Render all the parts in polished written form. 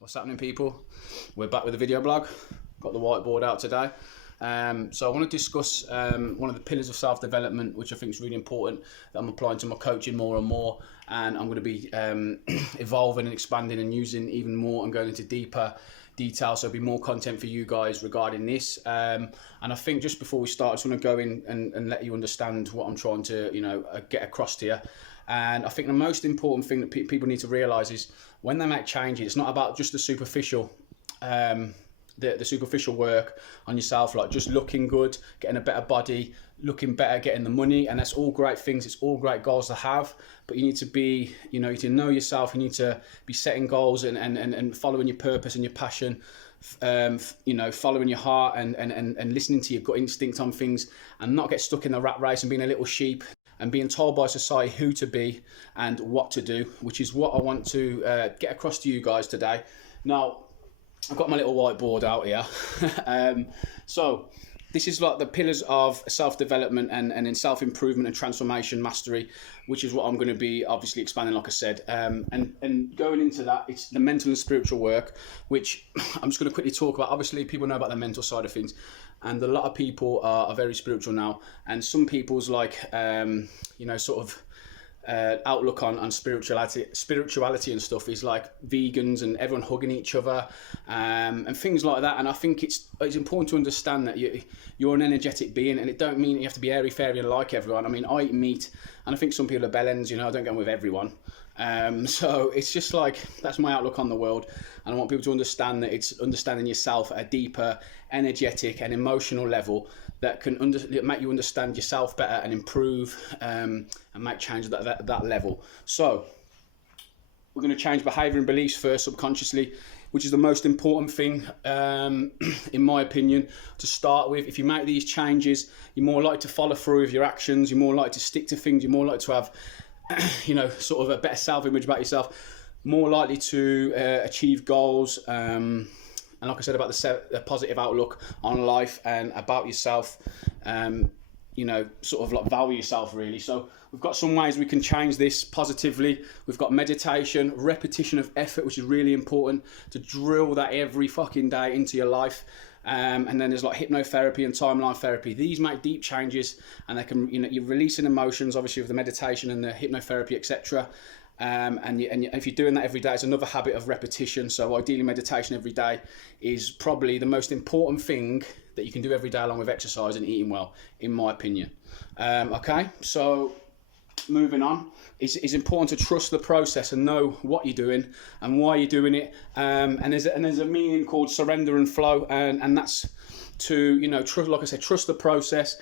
What's happening, people? We're back with a video blog. Got the whiteboard out today. So I want to discuss one of the pillars of self-development, which I think is really important, that I'm applying to my coaching more and more, and I'm going to be evolving and expanding and using even more and going into deeper detail. So there'll be more content for you guys regarding this. And I think just before we start, I just want to go in and let you understand what I'm trying to, get across to you. And I think the most important thing that people need to realise is when they make changes, it's not about just the superficial, the superficial work on yourself, like just looking good, getting a better body, looking better, getting the money, and that's all great things. It's all great goals to have, but you need to be, you need to know yourself. You need to be setting goals and following your purpose and your passion. Following your heart and listening to your gut instinct on things, and not get stuck in the rat race and being a little sheep and being told by society who to be and what to do, which is what I want to get across to you guys today. Now, I've got my little whiteboard out here. So this is like the pillars of self-development and in self-improvement and transformation mastery, which is what I'm going to be obviously expanding, like I said. And going into that, it's the mental and spiritual work, which I'm just going to quickly talk about. Obviously, people know about the mental side of things, and a lot of people are very spiritual now. And some people's outlook on spirituality and stuff is like vegans and everyone hugging each other and things like that. And I think it's important to understand that you're an energetic being, and it don't mean you have to be airy fairy and like everyone. I mean, I eat meat, and I think some people are bellends, I don't go with everyone. So it's just like, that's my outlook on the world, and I want people to understand that it's understanding yourself at a deeper energetic and emotional level that can make you understand yourself better and improve and make change at that level. So we're going to change behaviour and beliefs first, subconsciously, which is the most important thing, in my opinion, to start with. If you make these changes, you're more likely to follow through with your actions, you're more likely to stick to things, you're more likely to have sort of a better self-image about yourself, more likely to achieve goals, and like I said about the positive outlook on life and about yourself, sort of like value yourself really. So we've got some ways we can change this positively. We've got meditation, repetition of effort, which is really important to drill that every fucking day into your life. And then there's like hypnotherapy and timeline therapy. These make deep changes, and they can, you're releasing emotions, obviously, with the meditation and the hypnotherapy, etc. And if you're doing that every day, it's another habit of repetition. So ideally, meditation every day is probably the most important thing that you can do every day, along with exercise and eating well, in my opinion. Okay, so moving on, it's important to trust the process and know what you're doing and why you're doing it. And there's a meaning called surrender and flow, and that's to trust, like I said, trust the process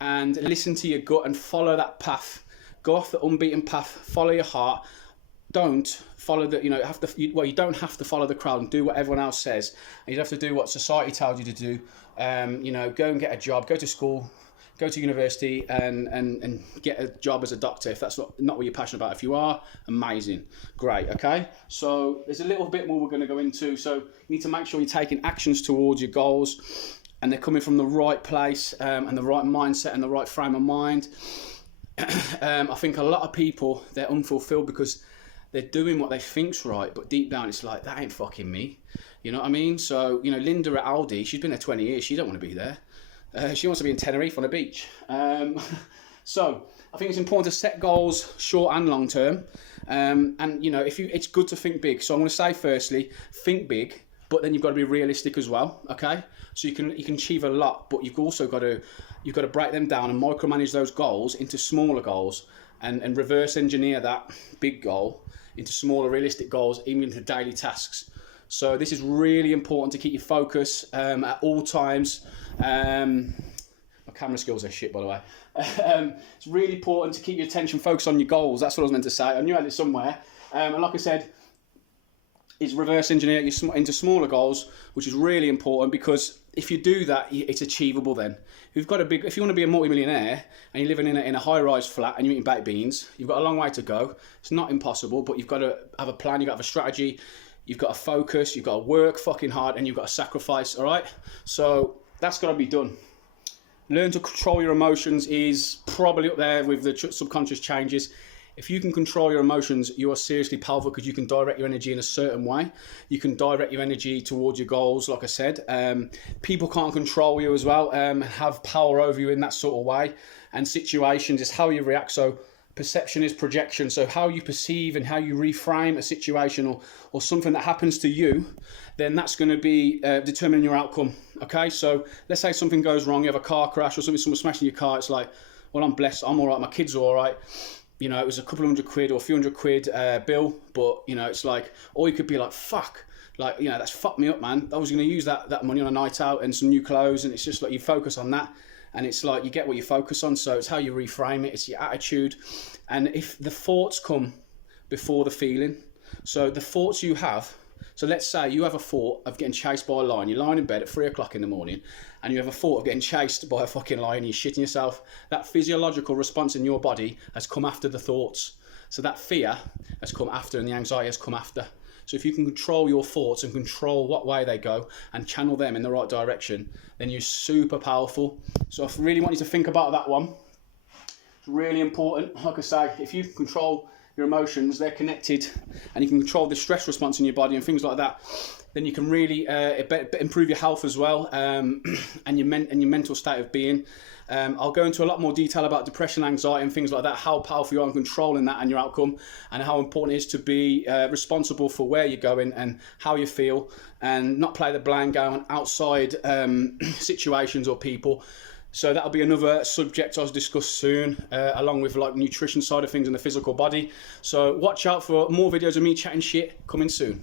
and listen to your gut and follow that path. Go off the unbeaten path, follow your heart. Don't follow you don't have to follow the crowd and do what everyone else says. You have to do what society tells you to do. Go and get a job, go to school, go to university and get a job as a doctor if that's not what you're passionate about. If you are, amazing, great, okay? So there's a little bit more we're going to go into. So you need to make sure you're taking actions towards your goals, and they're coming from the right place and the right mindset and the right frame of mind. I think a lot of people, they're unfulfilled because they're doing what they think's right, but deep down it's like, that ain't fucking me. You know what I mean? So, Linda at Aldi, she's been there 20 years. She don't want to be there. She wants to be in Tenerife on a beach. So I think it's important to set goals short and long term. It's good to think big. So I'm going to say, firstly, think big, but then you've got to be realistic as well. Okay. So you can achieve a lot, but you've also got to break them down and micromanage those goals into smaller goals and reverse engineer that big goal into smaller realistic goals, even into daily tasks. So this is really important to keep your focus at all times. My camera skills are shit, by the way. It's really important to keep your attention focused on your goals. That's what I was meant to say. I knew I had it somewhere. And like I said, is reverse engineer into smaller goals, which is really important, because if you do that, it's achievable then. If you want to be a multi-millionaire and you're living in a high-rise flat and you're eating baked beans, you've got a long way to go. It's not impossible, but you've got to have a plan, you've got to have a strategy, you've got to focus, you've got to work fucking hard, and you've got to sacrifice, all right? So that's got to be done. Learn to control your emotions is probably up there with the subconscious changes. if you can control your emotions, you are seriously powerful, because you can direct your energy in a certain way. You can direct your energy towards your goals, like I said. People can't control you as well, have power over you in that sort of way. And situations is how you react. So perception is projection. So how you perceive and how you reframe a situation or something that happens to you, then that's going to be determining your outcome. Okay, so let's say something goes wrong, you have a car crash or something, someone smashing your car. It's like, well, I'm blessed, I'm all right, my kids are all right. You know, it was a couple of £100 or a few £100 bill, but, you know, it's like, or you could be like, fuck, like, you know, that's fucked me up, man. I was going to use that money on a night out and some new clothes, and it's just like you focus on that, and it's like you get what you focus on. So it's how you reframe it, it's your attitude. And if the thoughts come before the feeling, so the thoughts you have, so let's say you have a thought of getting chased by a lion. You're lying in bed at 3 o'clock in the morning and you have a thought of getting chased by a fucking lion, you're shitting yourself. That physiological response in your body has come after the thoughts. So that fear has come after and the anxiety has come after. So if you can control your thoughts and control what way they go and channel them in the right direction, then you're super powerful. So I really want you to think about that one. It's really important. Like I say, if you can control your emotions, they're connected, and you can control the stress response in your body and things like that, then you can really improve your health as well, and your mental state of being. I'll go into a lot more detail about depression, anxiety and things like that, how powerful you are in controlling that and your outcome, and how important it is to be responsible for where you're going and how you feel, and not play the blame game on outside situations or people. So that'll be another subject I'll discuss soon, along with like nutrition side of things and the physical body. So watch out for more videos of me chatting shit coming soon.